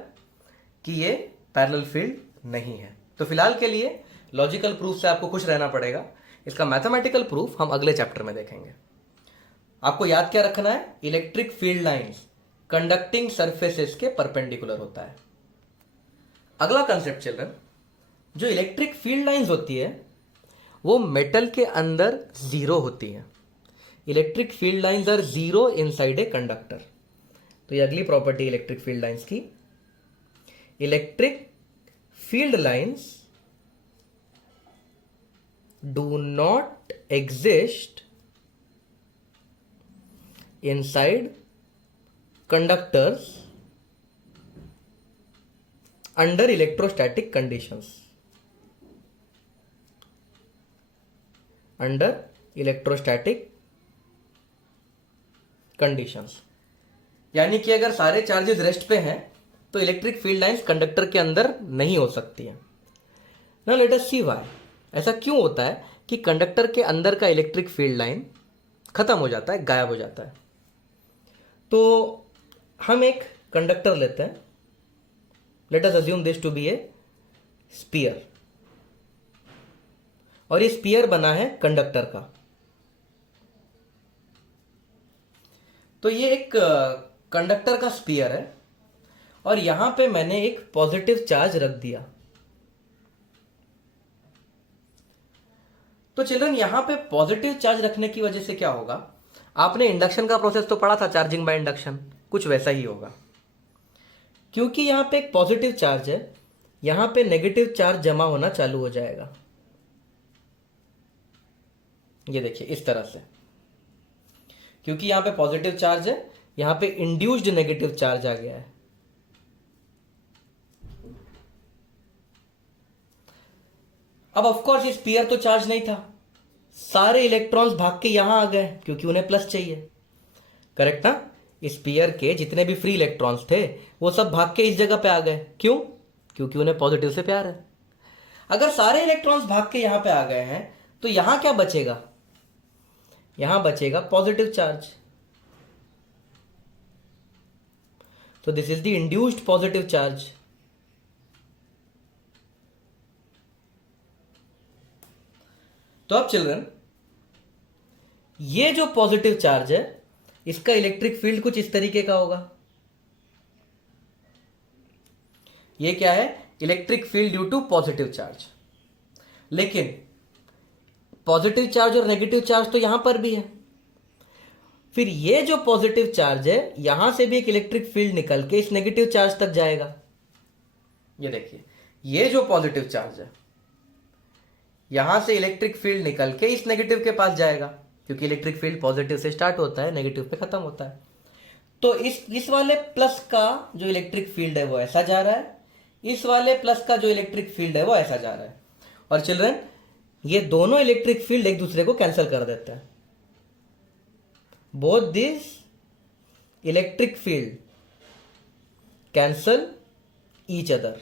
कि ये पैरेलल फील्ड नहीं है। तो फिलहाल के लिए लॉजिकल प्रूफ से आपको खुश रहना पड़ेगा। इसका मैथमेटिकल प्रूफ हम अगले चैप्टर में देखेंगे। आपको याद क्या रखना है? Electric field lines conducting surfaces के परपेंडिकुलर होता है। अगला कंसेप्ट चिल्ड्रन, जो इलेक्ट्रिक फील्ड लाइंस होती है वो मेटल के अंदर जीरो होती है। Electric field lines are zero inside a conductor. तो ये अगली प्रॉपर्टी इलेक्ट्रिक फील्ड लाइंस की। Electric field lines do not exist inside conductors under electrostatic conditions. Under electrostatic conditions, यानी कि अगर सारे चार्जेस रेस्ट पे हैं तो इलेक्ट्रिक फील्ड लाइंस कंडक्टर के अंदर नहीं हो सकती है। Now let us see why. ऐसा क्यों होता है कि कंडक्टर के अंदर का इलेक्ट्रिक फील्ड लाइन खत्म हो जाता है, गायब हो जाता है? तो हम एक कंडक्टर लेते हैं, let us assume this to be a sphere, और ये स्पीयर बना है कंडक्टर का। तो ये एक कंडक्टर का स्पीयर है और यहां पे मैंने एक पॉजिटिव चार्ज रख दिया। तो चिल्ड्रन यहां पे पॉजिटिव चार्ज रखने की वजह से क्या होगा, आपने इंडक्शन का प्रोसेस तो पढ़ा था, चार्जिंग बाय इंडक्शन, कुछ वैसा ही होगा। क्योंकि यहां पे एक पॉजिटिव चार्ज है, यहां पे नेगेटिव चार्ज जमा होना चालू हो जाएगा। ये देखिए इस तरह से, क्योंकि यहां पे पॉजिटिव चार्ज है, यहां पे इंड्यूस्ड नेगेटिव चार्ज आ गया है। अब ऑफ कोर्स इस स्फीयर तो चार्ज नहीं था, सारे इलेक्ट्रॉन्स भाग के यहां आ गए क्योंकि उन्हें प्लस चाहिए, करेक्ट ना। इस स्फीयर के जितने भी फ्री इलेक्ट्रॉन्स थे वो सब भाग के इस जगह पे आ गए, क्यों? क्योंकि उन्हें पॉजिटिव से प्यार है। अगर सारे इलेक्ट्रॉन्स भाग के यहां पे आ गए हैं तो यहां क्या बचेगा, यहां बचेगा पॉजिटिव चार्ज। तो this is the induced positive charge. तो अब चिल्ड्रन ये जो पॉजिटिव चार्ज है इसका इलेक्ट्रिक फील्ड कुछ इस तरीके का होगा। ये क्या है, electric field due to positive charge. लेकिन पॉजिटिव चार्ज और नेगेटिव चार्ज तो यहां पर भी है, फिर ये जो पॉजिटिव चार्ज है यहां से भी एक इलेक्ट्रिक फील्ड निकल के इस नेगेटिव चार्ज तक जाएगा। ये देखिए, ये जो पॉजिटिव चार्ज है यहां से इलेक्ट्रिक फील्ड निकल के इस नेगेटिव के पास जाएगा, क्योंकि इलेक्ट्रिक फील्ड पॉजिटिव से स्टार्ट होता है, नेगेटिव पे खत्म होता है। तो इस वाले प्लस का जो इलेक्ट्रिक फील्ड है वो ऐसा जा रहा है, इस वाले प्लस का जो इलेक्ट्रिक फील्ड है वो ऐसा जा रहा है। और चिल्ड्रन ये दोनों इलेक्ट्रिक फील्ड एक दूसरे को कैंसिल कर देते हैं। Both this electric field cancel each other.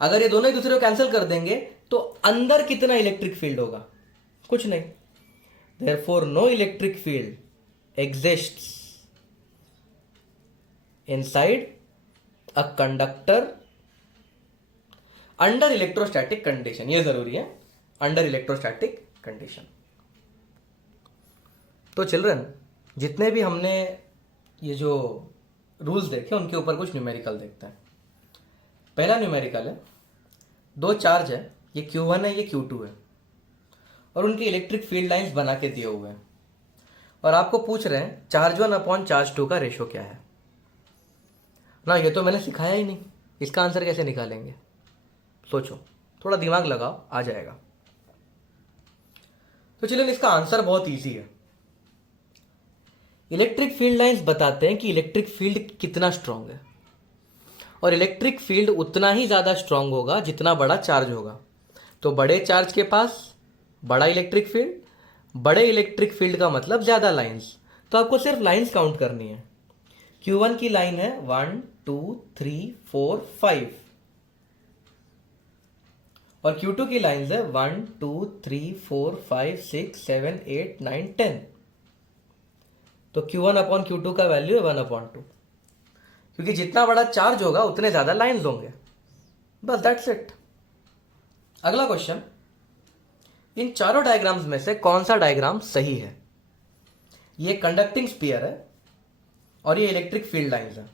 अगर ये दोनों एक दूसरे को कैंसिल कर देंगे तो अंदर कितना इलेक्ट्रिक फील्ड होगा, कुछ नहीं। Therefore no electric field exists inside a conductor under electrostatic condition. ये जरूरी है, अंडर इलेक्ट्रोस्टैटिक कंडीशन। तो चिल्ड्रन जितने भी हमने ये जो रूल्स देखे उनके ऊपर कुछ न्यूमेरिकल देखते हैं। पहला न्यूमेरिकल है, दो चार्ज है, ये Q1 है, ये Q2 है, और उनके इलेक्ट्रिक फील्ड लाइंस बना के दिए हुए हैं, और आपको पूछ रहे हैं चार्ज 1 अपॉन चार्ज 2 का रेशो क्या है ना। ये तो मैंने सिखाया ही नहीं, इसका आंसर कैसे निकालेंगे? सोचो, थोड़ा दिमाग लगाओ, आ जाएगा। तो चलिए इसका आंसर बहुत इजी है। इलेक्ट्रिक फील्ड लाइंस बताते हैं कि इलेक्ट्रिक फील्ड कितना स्ट्रांग है, और इलेक्ट्रिक फील्ड उतना ही ज़्यादा स्ट्रांग होगा जितना बड़ा चार्ज होगा। तो बड़े चार्ज के पास बड़ा इलेक्ट्रिक फील्ड, बड़े इलेक्ट्रिक फील्ड का मतलब ज़्यादा लाइंस। तो आपको सिर्फ लाइंस काउंट करनी है। Q1 की लाइन है 1 2 3 4 5, और Q2 की लाइंस है 1 2 3 4 5 6 7 8 9 10। तो Q1 अपॉन Q2 का वैल्यू है 1 अपॉन 2, क्योंकि जितना बड़ा चार्ज होगा उतने ज्यादा लाइंस होंगे। बस दैट्स इट। अगला क्वेश्चन, इन चारों डायग्राम्स में से कौन सा डायग्राम सही है? ये कंडक्टिंग स्फीयर है और ये इलेक्ट्रिक फील्ड लाइंस है।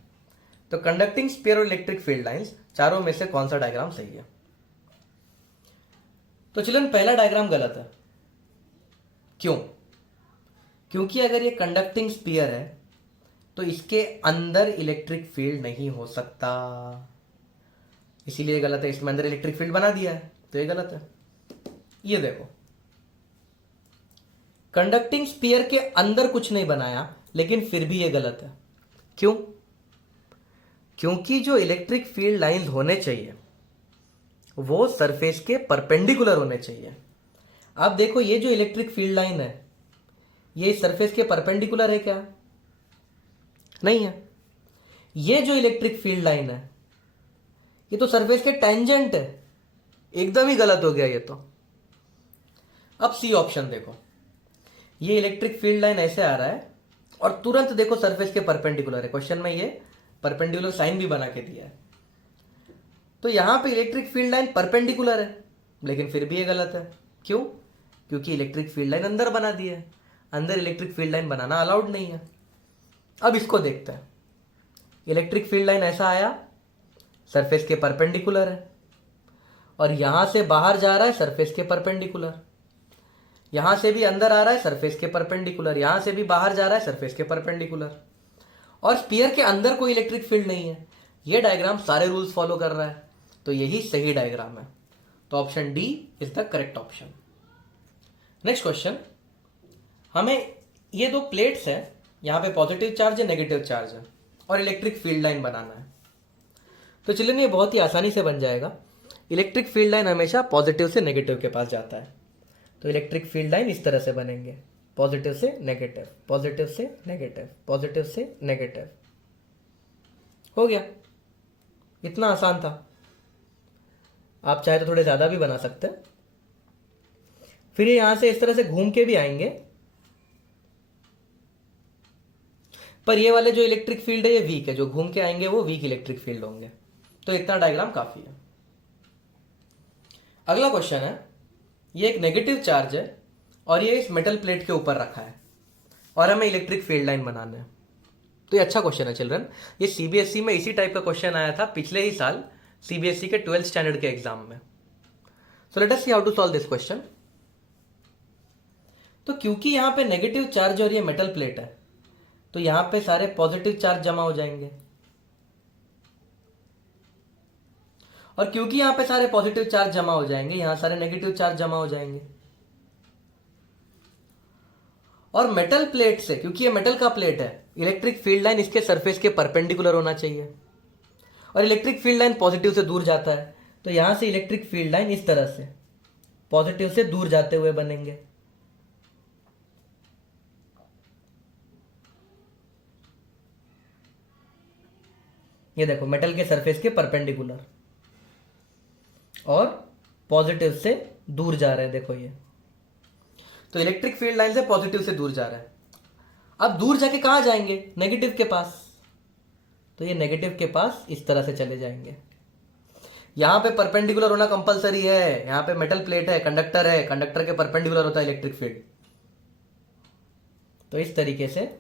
तो कंडक्टिंग स्फीयर और इलेक्ट्रिक फील्ड लाइंस चारों में से कौन सा डायग्राम सही है? तो चिल्ड्रन पहला डायग्राम गलत है। क्यों? क्योंकि अगर ये कंडक्टिंग स्फीयर है तो इसके अंदर इलेक्ट्रिक फील्ड नहीं हो सकता, इसीलिए गलत है। इसमें अंदर इलेक्ट्रिक फील्ड बना दिया है तो ये गलत है। ये देखो, कंडक्टिंग स्फीयर के अंदर कुछ नहीं बनाया, लेकिन फिर भी ये गलत है। क्यों? क्योंकि जो इलेक्ट्रिक फील्ड लाइंस होने चाहिए वो सरफेस के परपेंडिकुलर होने चाहिए। आप देखो, ये जो इलेक्ट्रिक फील्ड लाइन है ये सरफेस के परपेंडिकुलर है क्या? नहीं है। ये जो इलेक्ट्रिक फील्ड लाइन है ये तो सरफेस के टेंजेंट है। एकदम ही गलत हो गया ये तो। अब सी ऑप्शन देखो, ये इलेक्ट्रिक फील्ड लाइन ऐसे आ रहा है और तुरंत देखो सरफेस के परपेंडिकुलर है। क्वेश्चन में ये परपेंडिकुलर साइन भी बना के दिया है। तो यहां पे इलेक्ट्रिक फील्ड लाइन परपेंडिकुलर है, लेकिन फिर भी ये गलत है। क्यों? क्योंकि इलेक्ट्रिक फील्ड लाइन अंदर बना दी है, अंदर इलेक्ट्रिक फील्ड लाइन बनाना अलाउड नहीं है। अब इसको देखते हैं। इलेक्ट्रिक फील्ड लाइन ऐसा आया, सरफेस के परपेंडिकुलर है, और यहां से बाहर जा रहा है सरफेस के परपेंडिकुलर, यहां से भी अंदर आ रहा है सरफेस के परपेंडिकुलर, यहां से भी बाहर जा रहा है सरफेस के परपेंडिकुलर, और स्पीयर के अंदर कोई इलेक्ट्रिक फील्ड नहीं है। ये डायग्राम सारे रूल्स फॉलो कर रहा है, तो यही सही डायग्राम है। तो option D is the correct option. Next question, हमें ये दो प्लेट्स हैं, यहां पे पॉजिटिव चार्ज है, नेगेटिव चार्ज है, और इलेक्ट्रिक फील्ड लाइन बनाना है। तो चलिए ये बहुत ही आसानी से बन जाएगा। इलेक्ट्रिक फील्ड लाइन हमेशा पॉजिटिव से नेगेटिव के पास जाता है, तो इलेक्ट्रिक फील्ड लाइन इस तरह से बनेंगे, पॉजिटिव से नेगेटिव, पॉजिटिव से नेगेटिव, पॉजिटिव से नेगेटिव। हो गया, इतना आसान था। आप चाहे तो थोड़े ज्यादा भी बना सकते हैं। फिर ये यहां से इस तरह से घूम के भी आएंगे, पर ये वाले जो इलेक्ट्रिक फील्ड है ये वीक है, जो घूम के आएंगे वो वीक इलेक्ट्रिक फील्ड होंगे। तो इतना डायग्राम काफी है। अगला क्वेश्चन है, ये एक नेगेटिव चार्ज है और ये इस मेटल प्लेट के ऊपर रखा है और हमें इलेक्ट्रिक फील्ड लाइन बनाना है। तो ये अच्छा क्वेश्चन है चिल्ड्रन। ये सीबीएसई में इसी टाइप का क्वेश्चन आया था पिछले ही साल सीबीएसई के 12th स्टैंडर्ड के एग्जाम में। So let us see how to solve this question. तो क्योंकि यहां पे नेगेटिव चार्ज और ये मेटल प्लेट है, तो यहां पे सारे पॉजिटिव चार्ज जमा हो जाएंगे, और क्योंकि यहां पे सारे पॉजिटिव चार्ज जमा हो जाएंगे, यहां सारे नेगेटिव चार्ज जमा हो जाएंगे। और मेटल प्लेट से, क्योंकि ये मेटल का प्लेट है, इलेक्ट्रिक फील्ड लाइन इसके सरफेस के परपेंडिकुलर होना चाहिए, और इलेक्ट्रिक फील्ड लाइन पॉजिटिव से दूर जाता है, तो यहां से इलेक्ट्रिक फील्ड लाइन इस तरह से पॉजिटिव से दूर जाते हुए बनेंगे। ये देखो, मेटल के सरफेस के परपेंडिकुलर और पॉजिटिव से दूर जा रहे हैं, देखो ये। तो इलेक्ट्रिक फील्ड लाइन से पॉजिटिव से दूर जा रहा है। अब दूर जाके कहां जाएंगे? नेगेटिव के पास। तो ये नेगेटिव के पास इस तरह से चले जाएंगे। यहां पे परपेंडिकुलर होना कंपलसरी है, यहां पे मेटल प्लेट है, कंडक्टर है, कंडक्टर के परपेंडिकुलर होता है इलेक्ट्रिक फील्ड। तो इस तरीके से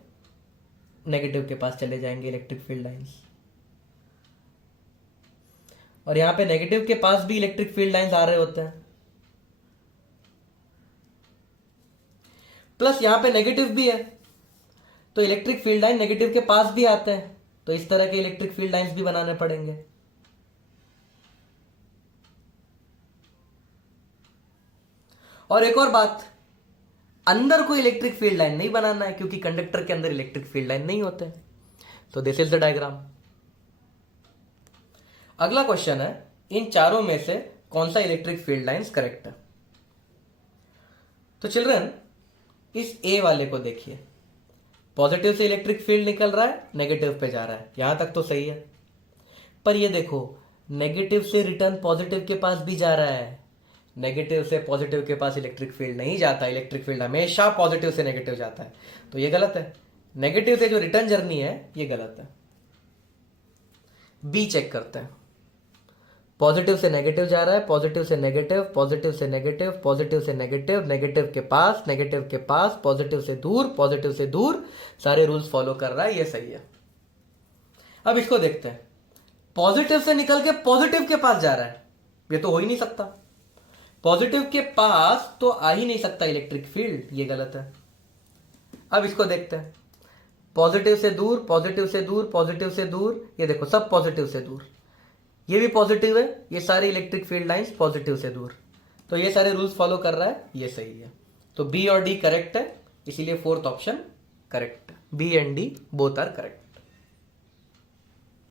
नेगेटिव के पास चले जाएंगे इलेक्ट्रिक फील्ड लाइंस। और यहां पे नेगेटिव के पास भी इलेक्ट्रिक फील्ड लाइंस आ रहे होते हैं, प्लस यहां पे नेगेटिव भी है, तो इलेक्ट्रिक फील्ड लाइन नेगेटिव के पास भी आते हैं, तो इस तरह के इलेक्ट्रिक फील्ड लाइंस भी बनाने पड़ेंगे। और एक और बात, अंदर कोई इलेक्ट्रिक फील्ड लाइन नहीं बनाना है, क्योंकि कंडक्टर के अंदर इलेक्ट्रिक फील्ड लाइन नहीं होते। तो दिस इज द डायग्राम। अगला क्वेश्चन है, इन चारों में से कौन सा इलेक्ट्रिक फील्ड लाइंस करेक्ट है? तो चिल्ड्रन, इस ए वाले को देखिए, पॉजिटिव से इलेक्ट्रिक फील्ड निकल रहा है, नेगेटिव पे जा रहा है, यहां तक तो सही है। पर ये देखो, नेगेटिव से रिटर्न पॉजिटिव के पास भी जा रहा है। नेगेटिव से पॉजिटिव के पास इलेक्ट्रिक फील्ड नहीं जाता, इलेक्ट्रिक फील्ड हमेशा पॉजिटिव से नेगेटिव जाता है, तो ये गलत है। नेगेटिव से जो रिटर्न जर्नी है ये गलत है। बी चेक करते हैं। पॉजिटिव से नेगेटिव जा रहा है, पॉजिटिव से नेगेटिव, पॉजिटिव से नेगेटिव, पॉजिटिव से नेगेटिव, नेगेटिव के पास, नेगेटिव के पास, पॉजिटिव से दूर, पॉजिटिव से दूर, सारे रूल्स फॉलो कर रहा है, ये सही है। अब इसको देखते हैं, पॉजिटिव से निकल के पॉजिटिव के पास जा रहा है, ये तो हो ही नहीं सकता। पॉजिटिव के पास तो आ ही नहीं सकता इलेक्ट्रिक फील्ड, ये गलत है। अब इसको देखते हैं, पॉजिटिव से दूर, पॉजिटिव से दूर, पॉजिटिव से दूर, ये देखो सब पॉजिटिव से दूर, ये भी पॉजिटिव है, ये सारे इलेक्ट्रिक फील्ड लाइंस पॉजिटिव से दूर, तो ये सारे रूल्स फॉलो कर रहा है, ये सही है। तो बी और डी करेक्ट है, इसीलिए फोर्थ ऑप्शन करेक्ट है। B and D both are correct.